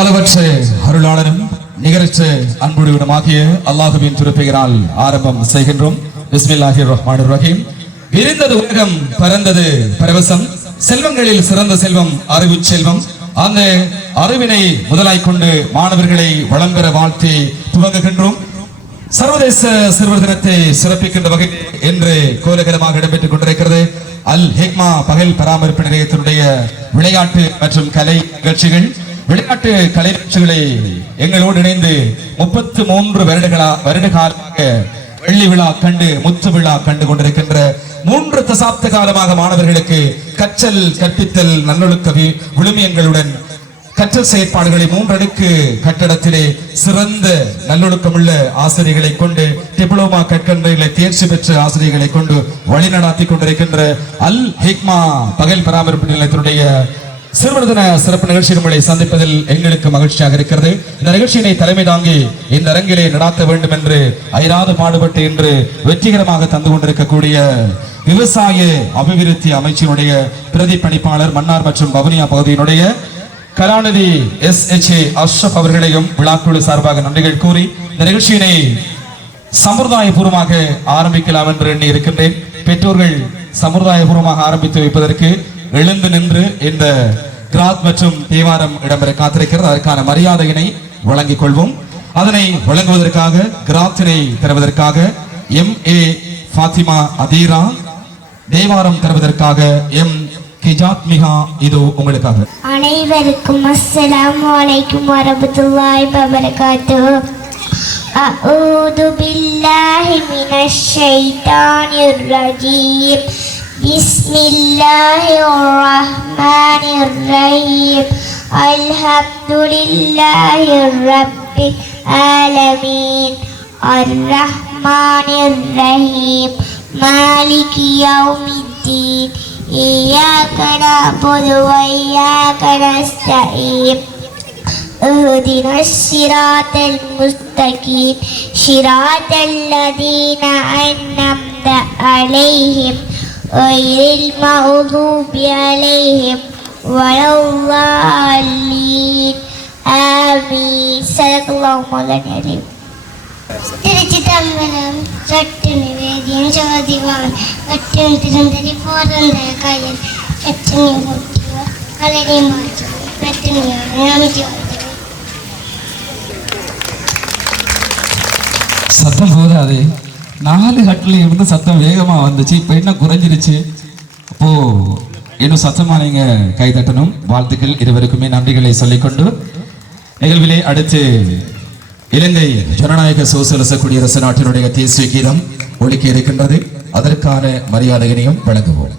அளவற்ற அருளாளனும் நிகரற்ற அன்புடையவனுமாகிய அல்லாஹுவின் திருப்பெயரால் ஆரம்பம் செய்கின்றோம். பிஸ்மில்லாஹிர் ரஹ்மானிர் ரஹீம். விரிந்தது உலகம், பரந்தது பரவசம், செல்வங்களில் சிறந்த செல்வம் அறிவு செல்வம். அந்த அறிவினை முதலாய் கொண்டு மாணவர்களை வளம் பெற வாழ்த்தி துவங்குகின்றோம். சர்வதேச சிறுவர் தினத்தை சிறப்பிக்கின்ற வகையில் இன்று கோலாகலமாக இடம்பெற்றுக் கொண்டிருக்கிறது அல் ஹிக்மா பகல் பராமரிப்பு நிலையத்தினுடைய விளையாட்டு மற்றும் கலை நிகழ்ச்சிகள். விளையாட்டு கலை நிகழ்ச்சிகளை எங்களோடு இணைந்து 33 வருட காலமாக வெள்ளி விழா கண்டு முத்து விழா கண்டு கொண்டிருக்கின்ற 3 தசாப்த காலமாக மாணவர்களுக்கு கற்றல் கற்பித்தல் நல்லொழுக்க விழுமியங்களுடன் கற்றல் செயற்பாடுகளை 3 அடுக்கு கட்டடத்திலே சிறந்த நல்லொழுக்கமுள்ள ஆசிரியர்களை கொண்டு டிப்ளோமா கற்கன்றைகளை தேர்ச்சி பெற்ற ஆசிரியர்களை கொண்டு வழிநடாத்தி கொண்டிருக்கின்ற அல் ஹிக்மா பகல் பராமரிப்பு நிலையத்தினுடைய சிறுவர் தின சிறப்பு நிகழ்ச்சி உங்களை சந்திப்பதில் எங்களுக்கு மகிழ்ச்சியாக இருக்கிறது. இந்த நிகழ்ச்சியினை தலைமை தாங்கி இந்த அரங்கிலே நடாத்த வேண்டும் என்று அயராது பாடுபட்டு இன்று வெற்றிகரமாக தந்து கொண்டிருக்கக்கூடிய விவசாய அபிவிருத்தி அமைச்சினுடைய பிரதி பணிப்பாளர் மன்னார் மற்றும் வவுனியா பகுதியினுடைய கலாநிதி SHA அஷ்ரப் அவர்களையும் விழாக்குழு சார்பாக நன்றிகள் கூறி இந்த நிகழ்ச்சியினை சம்பிரதாயபூர்வமாக ஆரம்பிக்கலாம் என்று எண்ணி இருக்கின்றேன். பெற்றோர்கள் சம்பிரதாயபூர்வமாக ஆரம்பித்து வைப்பதற்கு எழுந்து நின்று இந்த கிராத் மற்றும் தேவாரம் இடம்பெற காத்திருக்கிறது. அதற்கான மரியாதையினை வழங்கிக் கொள்வோம். அதனை வழங்குவதற்காக கிராத்தினை தருவதற்காக MA ஃபாத்திமா அதீரா, தேவாரம் தருவதற்காக M கிஜாத் மிகா இதோ உங்களுக்காக. அனைவருக்கும் அஸ்ஸலாமு அலைக்கும் வரஹ்மத்துல்லாஹி வபரகாத்துஹு. அஊது பில்லாஹி மினஷ் ஷைத்தானிர் ரஜீம். பிஸ்மில்லாஹிர் ரஹ்மானிர் ரஹீம். அல்ஹம்துலில்லாஹி ரப்பில் ஆலமீன். அர்-ரஹ்மானிர் ரஹீம். மாலிகி யௌமித்தீன். إياك نعبد وإياك نستعين. اهدنا الصراط المستقيم صراط الذين أنعمت عليهم غير المغضوب عليهم ولا الضالين آمين. صدق الله مولانا. திருச்சிதம்பரம் சட்டு நிவேதியம் சோதிவான் கட்டும் திருந்தரி போதந்த கையில் கட்டு நிகழ்ச்சிவர் கலடி மாற்று கட்டுனியார் நம்பிக்கை. சத்தம் போதாது, 4 கட்டில இருந்து சத்தம் வேகமா வந்துச்சு. இப்ப என்ன குறைஞ்சிருச்சு? அப்போ இன்னும் சத்தமா நீங்க கை தட்டணும். வாழ்த்துக்கள் இருவருக்குமே நன்றிகளை சொல்லிக்கொண்டு நிகழ்விலே அடுத்து இலங்கை ஜனநாயக சோசியலிச குடியரசு நாட்டினுடைய தேசிய கீதம் ஒலிக்க இருக்கின்றது. அதற்கான மரியாதையினையும் வழங்குவோம்.